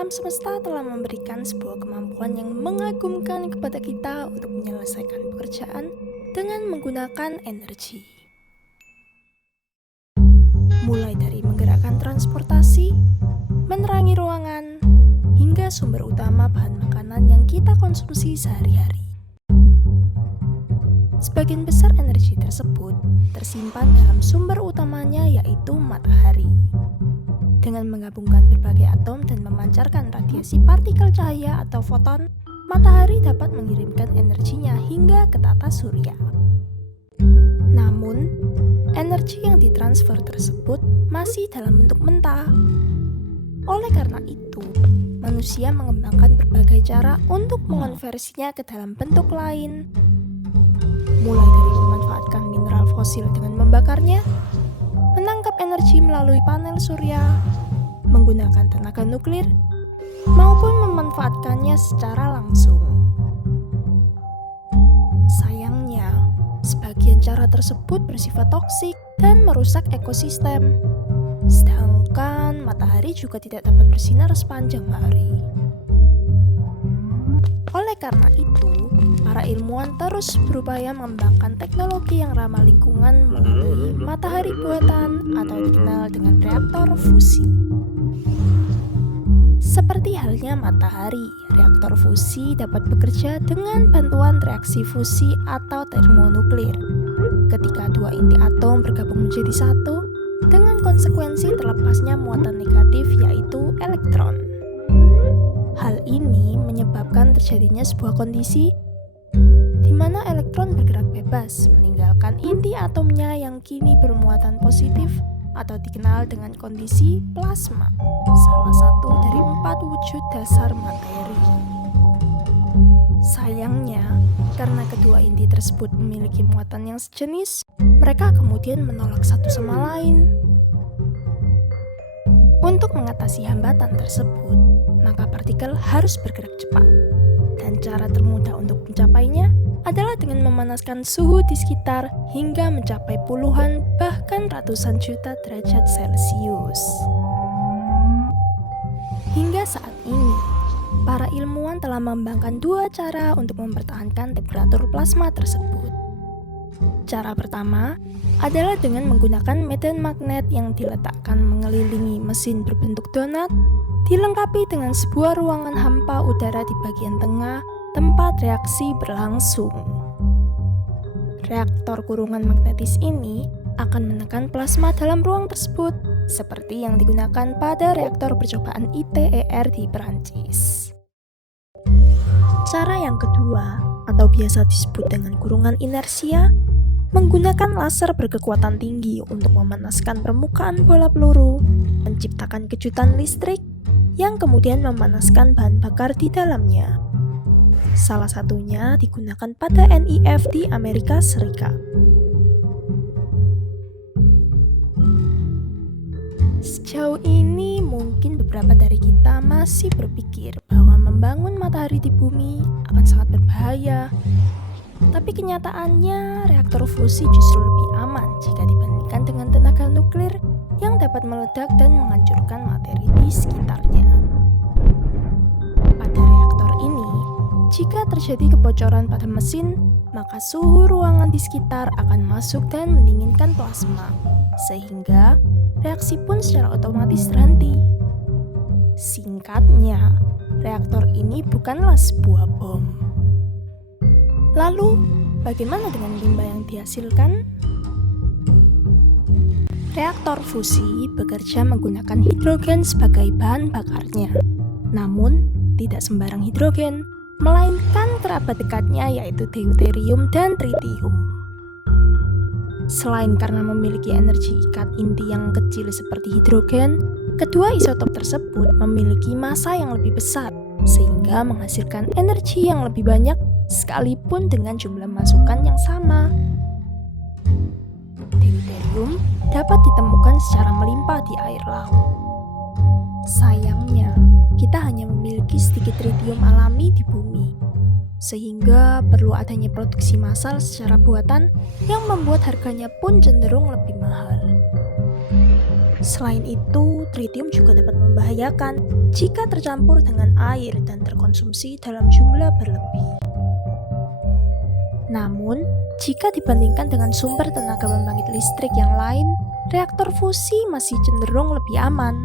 Alam semesta telah memberikan sebuah kemampuan yang mengagumkan kepada kita untuk menyelesaikan pekerjaan dengan menggunakan energi. Mulai dari menggerakkan transportasi, menerangi ruangan, hingga sumber utama bahan makanan yang kita konsumsi sehari-hari. Sebagian besar energi tersebut tersimpan dalam sumber utamanya, yaitu matahari. Dengan menggabungkan berbagai atom dan memancarkan radiasi partikel cahaya atau foton, matahari dapat mengirimkan energinya hingga ke tata surya. Namun, energi yang ditransfer tersebut masih dalam bentuk mentah. Oleh karena itu, manusia mengembangkan berbagai cara untuk mengonversinya ke dalam bentuk lain. Mulai dari memanfaatkan mineral fosil dengan membakarnya, menangkap energi melalui panel surya, menggunakan tenaga nuklir, maupun memanfaatkannya secara langsung. Sayangnya, sebagian cara tersebut bersifat toksik dan merusak ekosistem, sedangkan matahari juga tidak dapat bersinar sepanjang hari. Oleh karena itu, para ilmuwan terus berupaya mengembangkan teknologi yang ramah lingkungan melalui matahari buatan atau dikenal dengan reaktor fusi. Seperti halnya matahari, reaktor fusi dapat bekerja dengan bantuan reaksi fusi atau termonuklir. Ketika dua inti atom bergabung menjadi satu, dengan konsekuensi terlepasnya muatan negatif yaitu elektron. Hal ini menyebabkan terjadinya sebuah kondisi di mana elektron bergerak bebas meninggalkan inti atomnya yang kini bermuatan positif atau dikenal dengan kondisi plasma, salah satu dari 4 wujud dasar materi. Sayangnya, karena kedua inti tersebut memiliki muatan yang sejenis, mereka kemudian menolak satu sama lain. Untuk mengatasi hambatan tersebut, maka partikel harus bergerak cepat. Dan cara termudah untuk mencapainya adalah dengan memanaskan suhu di sekitar hingga mencapai puluhan bahkan ratusan juta derajat Celcius. Hingga saat ini, para ilmuwan telah mengembangkan 2 cara untuk mempertahankan temperatur plasma tersebut. Cara pertama adalah dengan menggunakan medan magnet yang diletakkan mengelilingi mesin berbentuk donat, dilengkapi dengan sebuah ruangan hampa udara di bagian tengah tempat reaksi berlangsung. Reaktor kurungan magnetis ini akan menekan plasma dalam ruang tersebut, seperti yang digunakan pada reaktor percobaan ITER di Perancis. Cara yang kedua, atau biasa disebut dengan kurungan inersia, menggunakan laser berkekuatan tinggi untuk memanaskan permukaan bola peluru, menciptakan kejutan listrik, yang kemudian memanaskan bahan bakar di dalamnya. Salah satunya digunakan pada NIF di Amerika Serikat. Sejauh ini mungkin beberapa dari kita masih berpikir bahwa membangun matahari di bumi akan sangat berbahaya. Tapi kenyataannya reaktor fusi justru lebih aman jika dibandingkan dengan tenaga nuklir yang dapat meledak dan menghancurkan materi di sekitarnya. Pada reaktor ini, jika terjadi kebocoran pada mesin, maka suhu ruangan di sekitar akan masuk dan mendinginkan plasma, sehingga reaksi pun secara otomatis terhenti. Singkatnya, reaktor ini bukanlah sebuah bom. Lalu, bagaimana dengan limbah yang dihasilkan? Reaktor fusi bekerja menggunakan hidrogen sebagai bahan bakarnya. Namun, tidak sembarang hidrogen, melainkan kerabat dekatnya yaitu deuterium dan tritium. Selain karena memiliki energi ikat inti yang kecil seperti hidrogen, kedua isotop tersebut memiliki massa yang lebih besar, sehingga menghasilkan energi yang lebih banyak sekalipun dengan jumlah masukan yang sama. Deuterium dapat ditemukan secara melimpah di air laut. Sayangnya, kita hanya memiliki sedikit tritium alami di bumi, sehingga perlu adanya produksi massal secara buatan yang membuat harganya pun cenderung lebih mahal. Selain itu, tritium juga dapat membahayakan jika tercampur dengan air dan terkonsumsi dalam jumlah berlebih. Namun, jika dibandingkan dengan sumber tenaga pembangkit listrik yang lain, reaktor fusi masih cenderung lebih aman.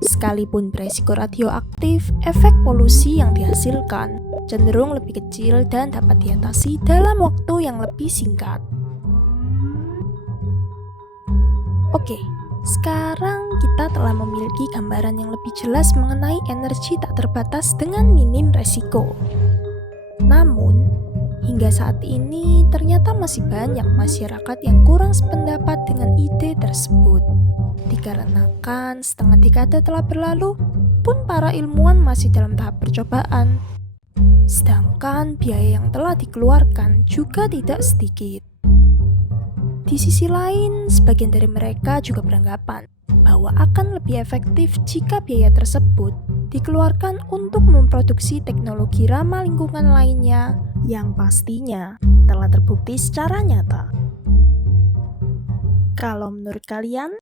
Sekalipun beresiko radioaktif, efek polusi yang dihasilkan cenderung lebih kecil dan dapat diatasi dalam waktu yang lebih singkat. Oke, sekarang kita telah memiliki gambaran yang lebih jelas mengenai energi tak terbatas dengan minim resiko. Namun, hingga saat ini ternyata masih banyak masyarakat yang kurang sependapat dengan ide tersebut. Dikarenakan setengah dekade telah berlalu, pun para ilmuwan masih dalam tahap percobaan. Sedangkan biaya yang telah dikeluarkan juga tidak sedikit. Di sisi lain, sebagian dari mereka juga beranggapan bahwa akan lebih efektif jika biaya tersebut dikeluarkan untuk memproduksi teknologi ramah lingkungan lainnya yang pastinya telah terbukti secara nyata. Kalau menurut kalian,